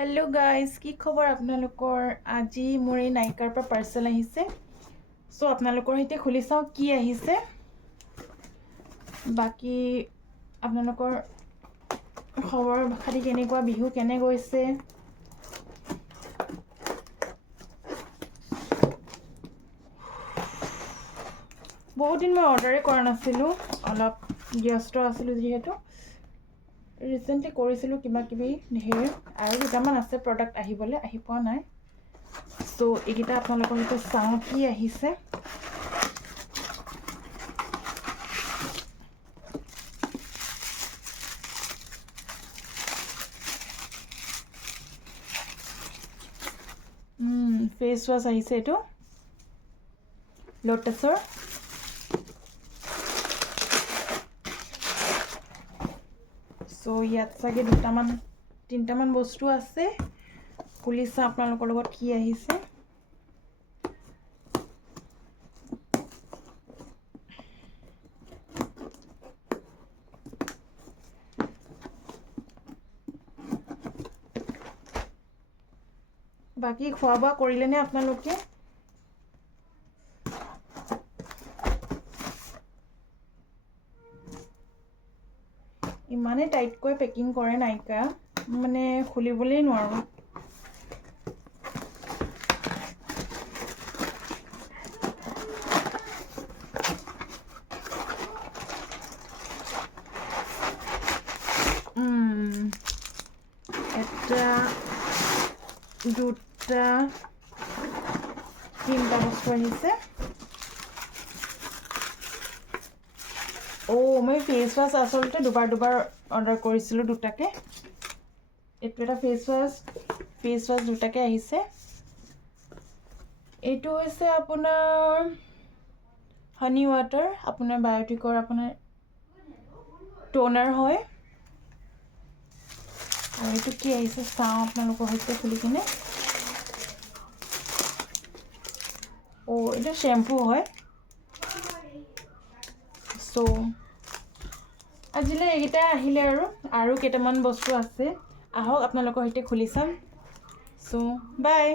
hello guys की खबर आपनालोकर আজি मोर এই नायिकार पर पार्सल আহিছে सो आपनालोकर हेते खुली चाও की আহিছে बाकी आपनालोकर खबर खाली केनेकुवा बिहु केने গৈছে बहुत दिन मैं ऑर्डर কৰা নাছিলো অলপ ব্যস্ত আছিলো যেহেতু रिसेंटली কৰিছিলো কিবা কিবি ঢেৰ আৰু দুটামান আছে প্ৰডাক্ট আহিবলে আহি পোৱা নাই সো এইকিটা আপোনালোকৰ হেতু চাও কি আহিছে फेस वाश আহিছে এটো লোটাসৰ सो ইয়াত সাগে দুটামান তিনটামান বস্তু আছে পুলিচা আপোনালোকৰ লগত কি আহিছে বাকি খোৱা বোৱা কৰিলেনে আপোনালোকে इमाने टाइट कोई पैकिंग करे नायिका माने खुलिबले নোৱাৰো এটা দুটা তিনটা বস্তু আহিছে मैं फेस वाश आसलते दुबार ऑर्डर करिसिलो दुटाके एटु एटा फेस वाश दुटाके आहिसे एटु होइसे आपुनार हनी वाटर आपुनार बायोटिकर आपुनार टोनार होय और एटु की आहिसे साउ आपनालोকৰ হৈতে খুলি কিনে एटु शैम्पू होय सो আজিলে এইটা আহিলে আৰু কেটামান বস্তু আছে আহক আপোনালোকৰ হৈতে খুলি চাম সো বাই